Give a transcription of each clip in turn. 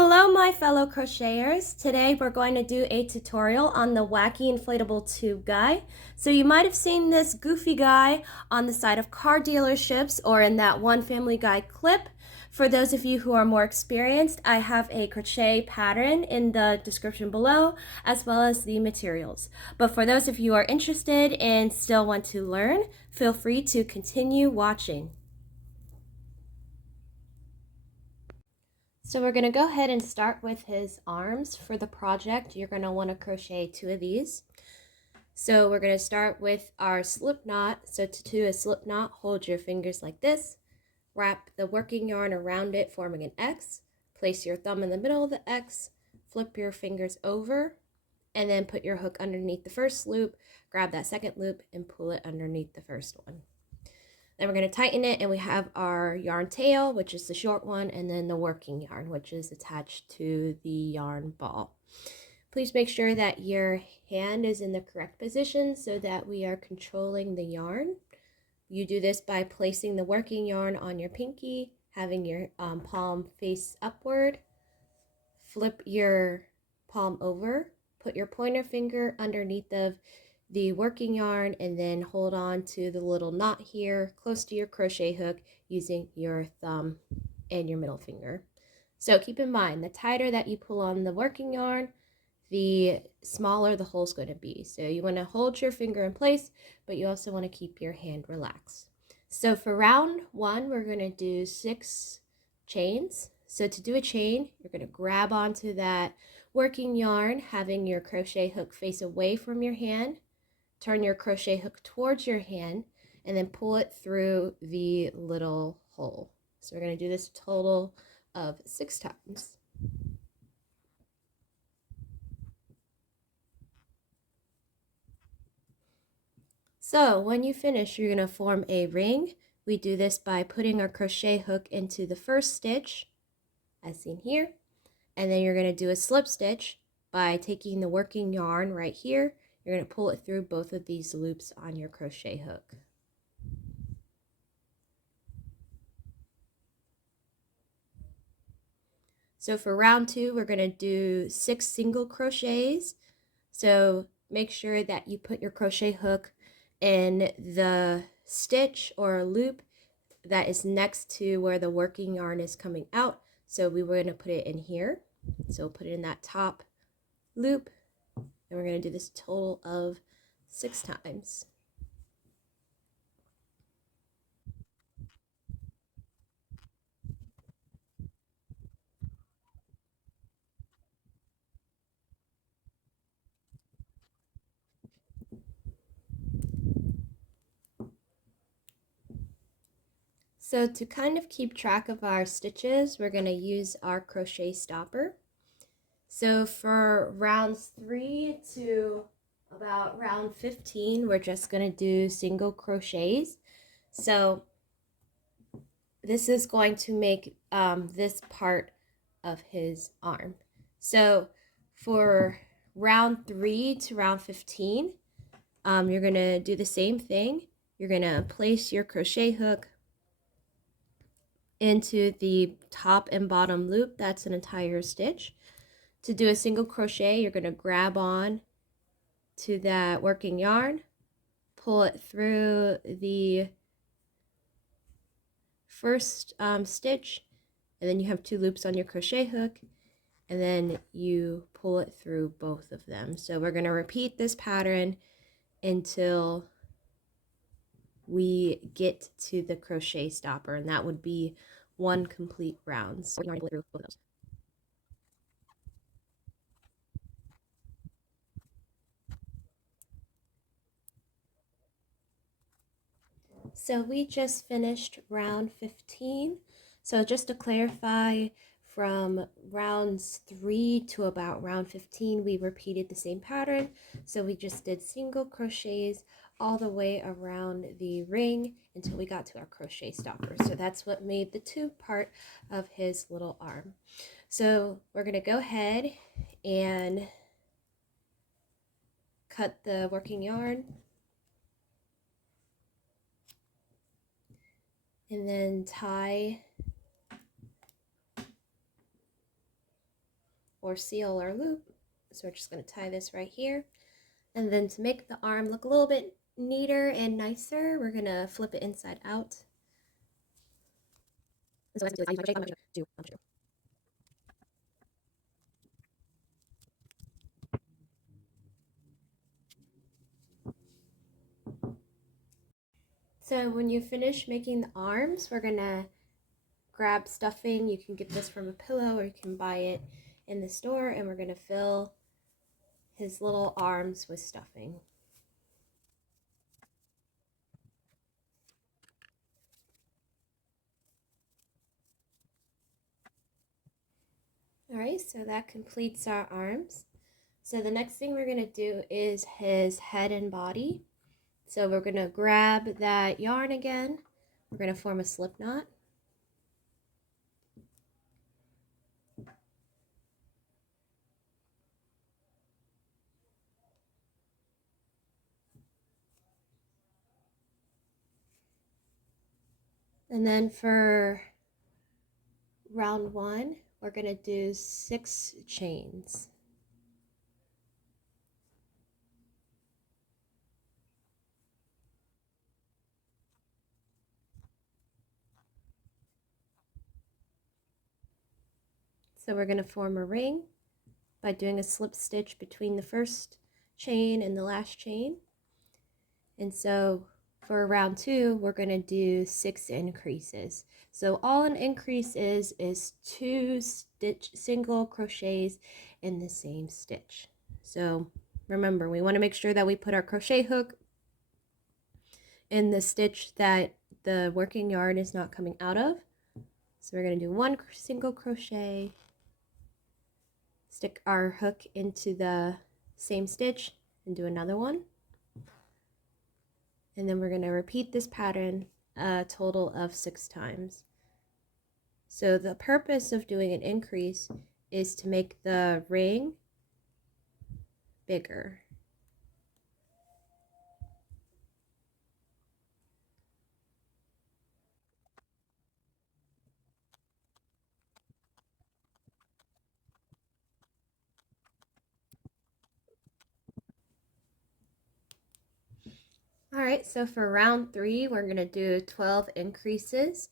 Hello my fellow crocheters. Today we're going to do a tutorial on the Wacky Inflatable Tube Guy. So you might have seen this goofy guy on the side of car dealerships or in that one Family Guy clip. For those of you who are more experienced, I have a crochet pattern in the description below as well as the materials. But for those of you who are interested and still want to learn, feel free to continue watching. So we're going to go ahead and start with his arms. For the project, you're going to want to crochet 2 of these. So we're going to start with our slip knot. So to do a slip knot, hold your fingers like this. Wrap the working yarn around it, forming an X. Place your thumb in the middle of the X. Flip your fingers over. And then put your hook underneath the first loop. Grab that second loop and pull it underneath the first one. Then we're going to tighten it, and we have our yarn tail, which is the short one, and then the working yarn, which is attached to the yarn ball. Please make sure that your hand is in the correct position so that we are controlling the yarn. You do this by placing the working yarn on your pinky, having your palm face upward. Flip your palm over, put your pointer finger underneath the working yarn, and then hold on to the little knot here close to your crochet hook using your thumb and your middle finger. So keep in mind, the tighter that you pull on the working yarn, the smaller the hole's going to be. So you want to hold your finger in place, but you also want to keep your hand relaxed. So for round 1, we're going to do 6 chains. So to do a chain, you're going to grab onto that working yarn, having your crochet hook face away from your hand. Turn your crochet hook towards your hand and then pull it through the little hole. So we're going to do this a total of 6 times. So when you finish, you're going to form a ring. We do this by putting our crochet hook into the first stitch, as seen here, and then you're going to do a slip stitch by taking the working yarn right here. You're going to pull it through both of these loops on your crochet hook. So for round 2, we're going to do 6 single crochets. So make sure that you put your crochet hook in the stitch or loop that is next to where the working yarn is coming out. So we were going to put it in here. So put it in that top loop. And we're going to do this total of 6 times. So to kind of keep track of our stitches, we're going to use our crochet stopper. So for rounds 3 to about round 15, we're just going to do single crochets. So this is going to make this part of his arm. So for round 3 to round 15, you're going to do the same thing. You're going to place your crochet hook into the top and bottom loop. That's an entire stitch. To do a single crochet, you're going to grab on to that working yarn, pull it through the first stitch, and then you have 2 loops on your crochet hook, and then you pull it through both of them. So we're going to repeat this pattern until we get to the crochet stopper, and that would be 1 complete round. So we're going to go through both of those. So we just finished round 15. So just to clarify, from rounds 3 to about round 15, we repeated the same pattern. So we just did single crochets all the way around the ring until we got to our crochet stopper. So that's what made the tube part of his little arm. So we're going to go ahead and cut the working yarn. And then tie or seal our loop. So we're just going to tie this right here. And then to make the arm look a little bit neater and nicer, we're going to flip it inside out. So when you finish making the arms, we're going to grab stuffing. You can get this from a pillow or you can buy it in the store, and we're going to fill his little arms with stuffing. Alright, so that completes our arms. So the next thing we're going to do is his head and body. So we're going to grab that yarn again. We're going to form a slip knot. And then for round 1, we're going to do 6 chains. So we're going to form a ring by doing a slip stitch between the first chain and the last chain. And so for round 2, we're going to do 6 increases. So all an increase is 2 single crochets in the same stitch. So remember, we want to make sure that we put our crochet hook in the stitch that the working yarn is not coming out of. So we're going to do 1 single crochet, stick our hook into the same stitch and do another one. And then we're going to repeat this pattern a total of 6 times. So the purpose of doing an increase is to make the ring bigger. Alright, so for round 3, we're going to do 12 increases.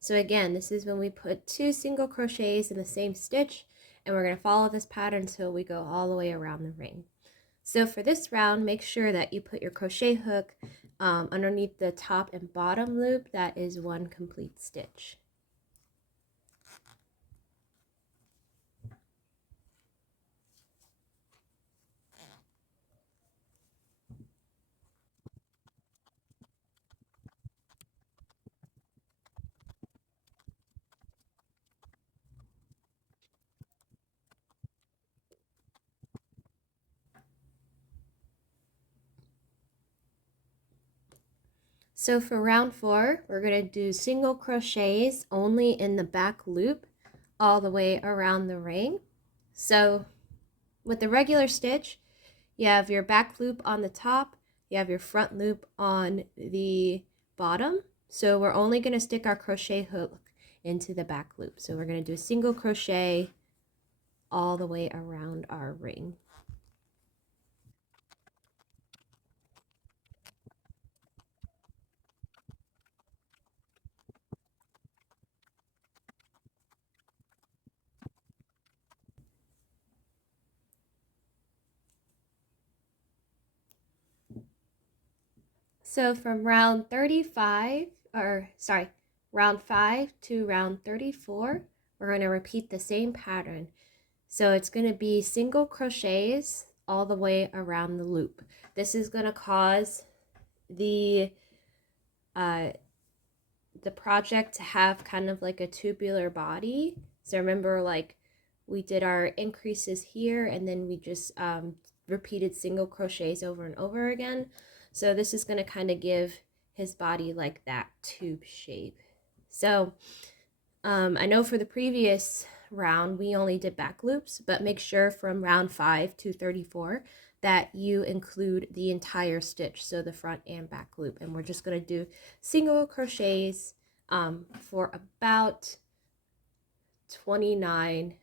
So again, this is when we put 2 single crochets in the same stitch, and we're going to follow this pattern until we go all the way around the ring. So for this round, make sure that you put your crochet hook underneath the top and bottom loop. That is 1 complete stitch. So for round 4, we're going to do single crochets only in the back loop all the way around the ring. So with the regular stitch, you have your back loop on the top, you have your front loop on the bottom. So we're only going to stick our crochet hook into the back loop. So we're going to do a single crochet all the way around our ring. So from round 5 to round 34, we're going to repeat the same pattern. So it's going to be single crochets all the way around the loop. This is going to cause the project to have kind of like a tubular body. So remember, like, we did our increases here and then we just repeated single crochets over and over again. So this is going to kind of give his body like that tube shape. So I know for the previous round we only did back loops, but make sure from round 5 to 34 that you include the entire stitch, so the front and back loop. And we're just going to do single crochets for about 29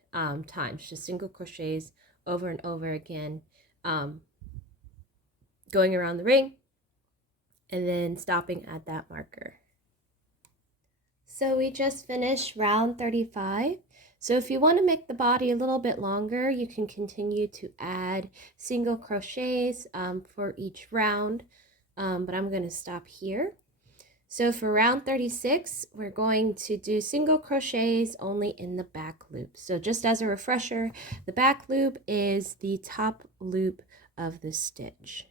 times, just single crochets over and over again, going around the ring and then stopping at that marker. So we just finished round 35. So if you want to make the body a little bit longer, you can continue to add single crochets for each round, but I'm going to stop here. So for round 36, we're going to do single crochets only in the back loop. So just as a refresher, the back loop is the top loop of the stitch.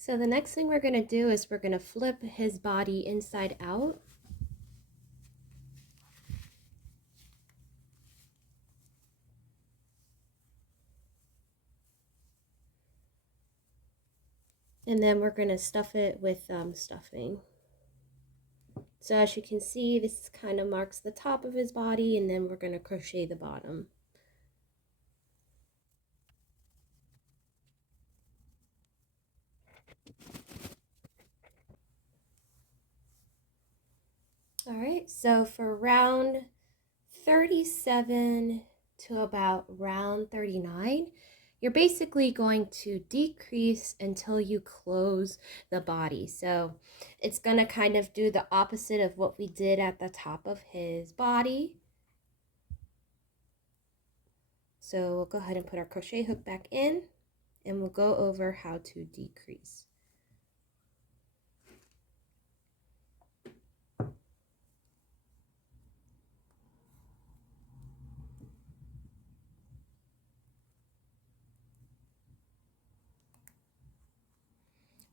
So the next thing we're going to do is we're going to flip his body inside out. And then we're going to stuff it with stuffing. So as you can see, this kind of marks the top of his body, and then we're going to crochet the bottom. All right, so for round 37 to about round 39, you're basically going to decrease until you close the body. So it's going to kind of do the opposite of what we did at the top of his body. So we'll go ahead and put our crochet hook back in, and we'll go over how to decrease.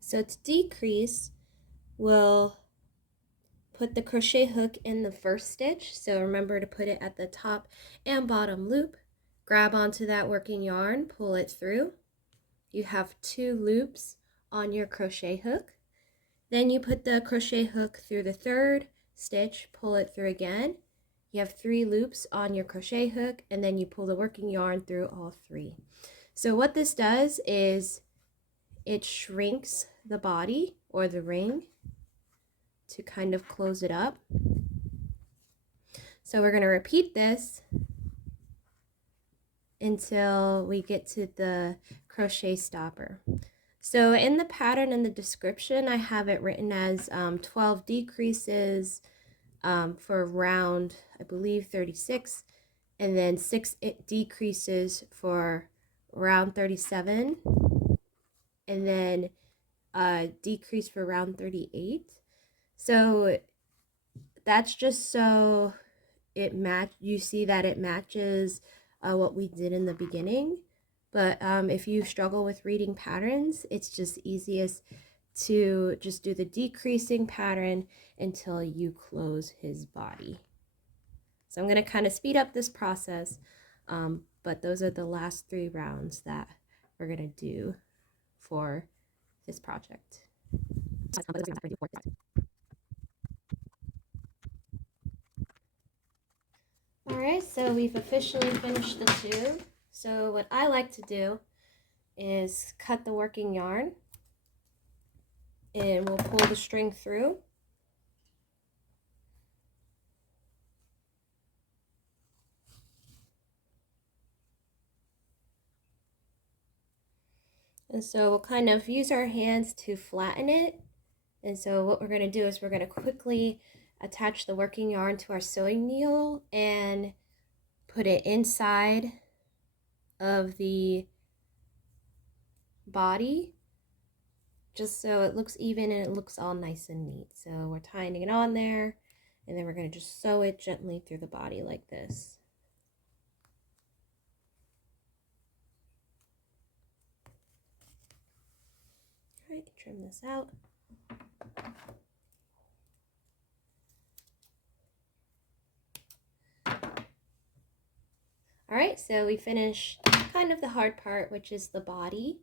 So to decrease, we'll put the crochet hook in the first stitch. So remember to put it at the top and bottom loop. Grab onto that working yarn, pull it through. You have 2 loops on your crochet hook. Then you put the crochet hook through the third stitch, pull it through again. You have 3 loops on your crochet hook, and then you pull the working yarn through all 3. So what this does is it shrinks the body or the ring to kind of close it up. So we're going to repeat this until we get to the crochet stopper. So in the pattern in the description, I have it written as 12 decreases for round, I believe, 36, and then 6 decreases for round 37, and then decrease for round 38. So that's just so you see that it matches what we did in the beginning. But if you struggle with reading patterns, it's just easiest to just do the decreasing pattern until you close his body. So I'm going to kind of speed up this process, but those are the last 3 rounds that we're going to do for this project. Alright, so we've officially finished the tube. So what I like to do is cut the working yarn, and we'll pull the string through. And so we'll kind of use our hands to flatten it. And so what we're going to do is we're going to quickly attach the working yarn to our sewing needle and put it inside of the body, just so it looks even and it looks all nice and neat. So we're tying it on there, and then we're going to just sew it gently through the body like this. All right, trim this out. All right, so we finished kind of the hard part, which is the body.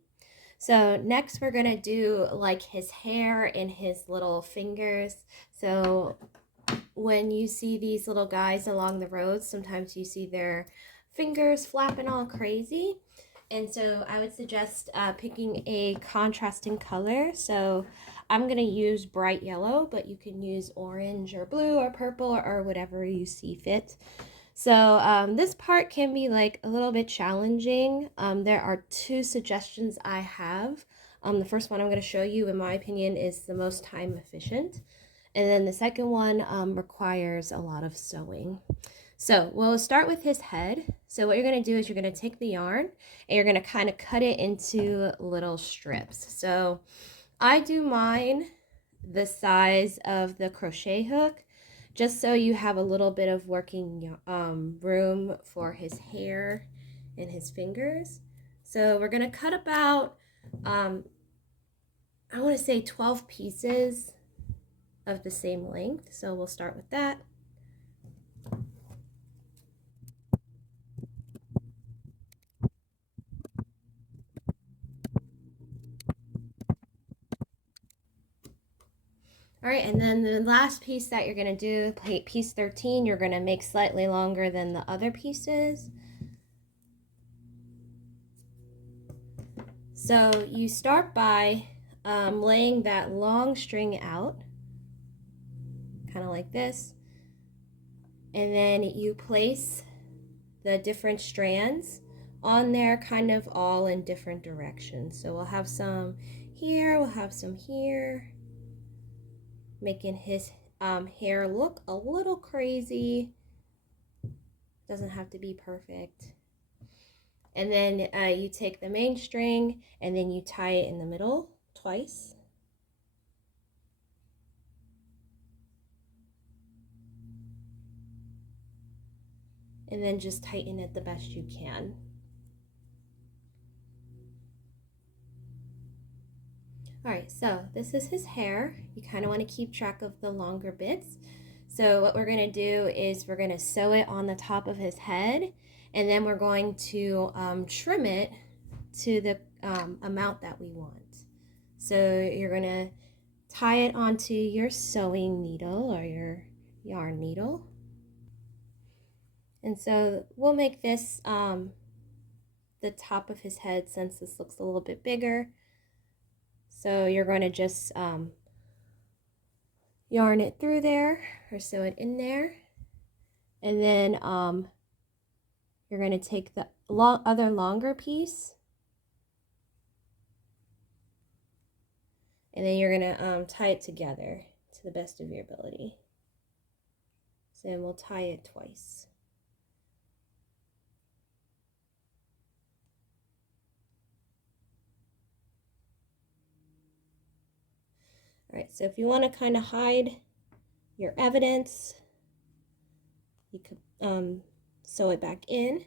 So next we're gonna do like his hair and his little fingers. So when you see these little guys along the road, sometimes you see their fingers flapping all crazy. And so I would suggest picking a contrasting color. So I'm going to use bright yellow, but you can use orange or blue or purple or whatever you see fit. So this part can be like a little bit challenging. There are two suggestions I have. The first one I'm going to show you, in my opinion, is the most time efficient. And then the second one requires a lot of sewing. So we'll start with his head. So what you're going to do is you're going to take the yarn and you're going to kind of cut it into little strips. So I do mine the size of the crochet hook, just so you have a little bit of working room for his hair and his fingers. So we're going to cut about, I want to say 12 pieces of the same length. So we'll start with that. All right, and then the last piece that you're going to do, piece 13, you're going to make slightly longer than the other pieces. So you start by laying that long string out, kind of like this, and then you place the different strands on there, kind of all in different directions. So we'll have some here, we'll have some here, making his hair look a little crazy. Doesn't have to be perfect. And then you take the main string and then you tie it in the middle twice. And then just tighten it the best you can. Alright, so this is his hair. You kind of want to keep track of the longer bits. So what we're going to do is we're going to sew it on the top of his head, and then we're going to trim it to the amount that we want. So you're going to tie it onto your sewing needle or your yarn needle. And so we'll make this the top of his head, since this looks a little bit bigger. So you're going to just yarn it through there or sew it in there. And then you're going to take the other longer piece, and then you're going to tie it together to the best of your ability. So then we'll tie it twice. All right, so if you want to kind of hide your evidence, you could sew it back in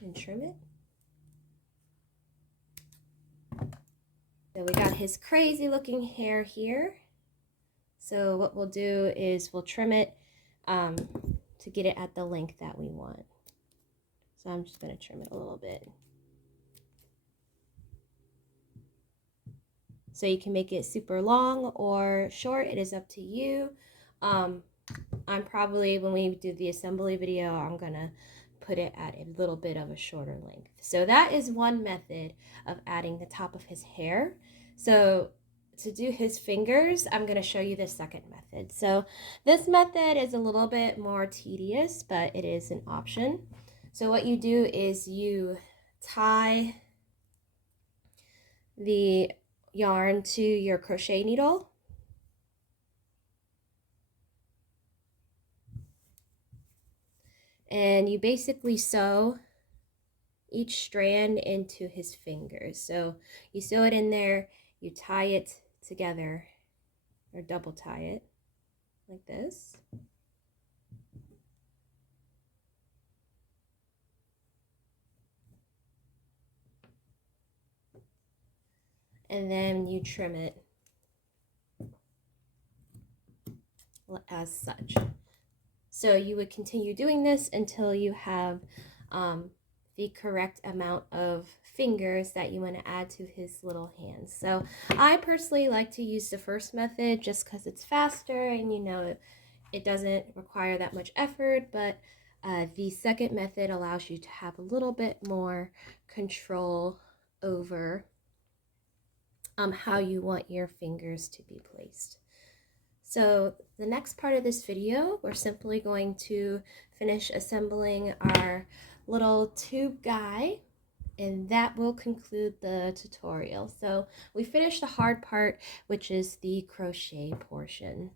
and trim it. So we got his crazy looking hair here. So what we'll do is we'll trim it to get it at the length that we want. So I'm just going to trim it a little bit. So you can make it super long or short. It is up to you. I'm probably, when we do the assembly video, I'm going to put it at a little bit of a shorter length. So that is one method of adding the top of his hair. So to do his fingers, I'm going to show you the second method. So this method is a little bit more tedious, but it is an option. So what you do is you tie the yarn to your crochet needle, and you basically sew each strand into his fingers. So you sew it in there, you tie it together, or double tie it like this. And then you trim it as such. So you would continue doing this until you have the correct amount of fingers that you want to add to his little hands. So I personally like to use the first method just because it's faster and, you know, it doesn't require that much effort, but The second method allows you to have a little bit more control over how you want your fingers to be placed. So the next part of this video, we're simply going to finish assembling our little tube guy, and that will conclude the tutorial. So we finished the hard part, which is the crochet portion.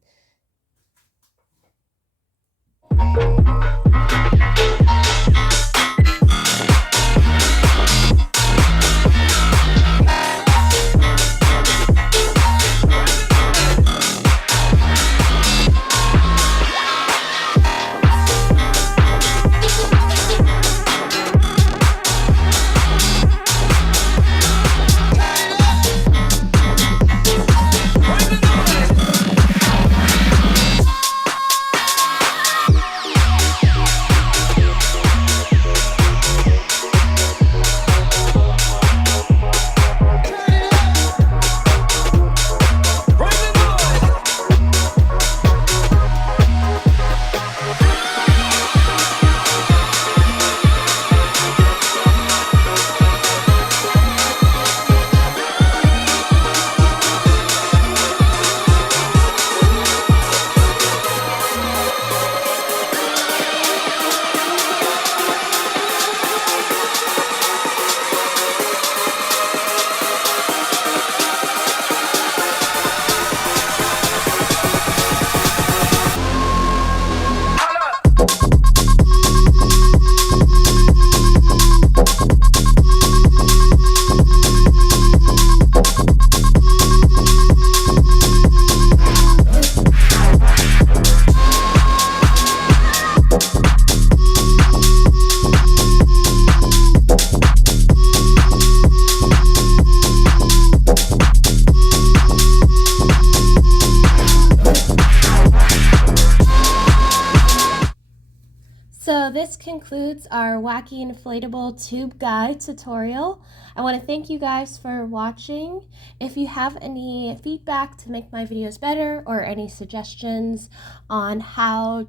So this concludes our Wacky Inflatable Tube Guy tutorial. I want to thank you guys for watching. If you have any feedback to make my videos better or any suggestions on how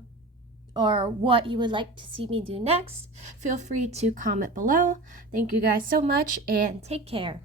or what you would like to see me do next, feel free to comment below. Thank you guys so much and take care.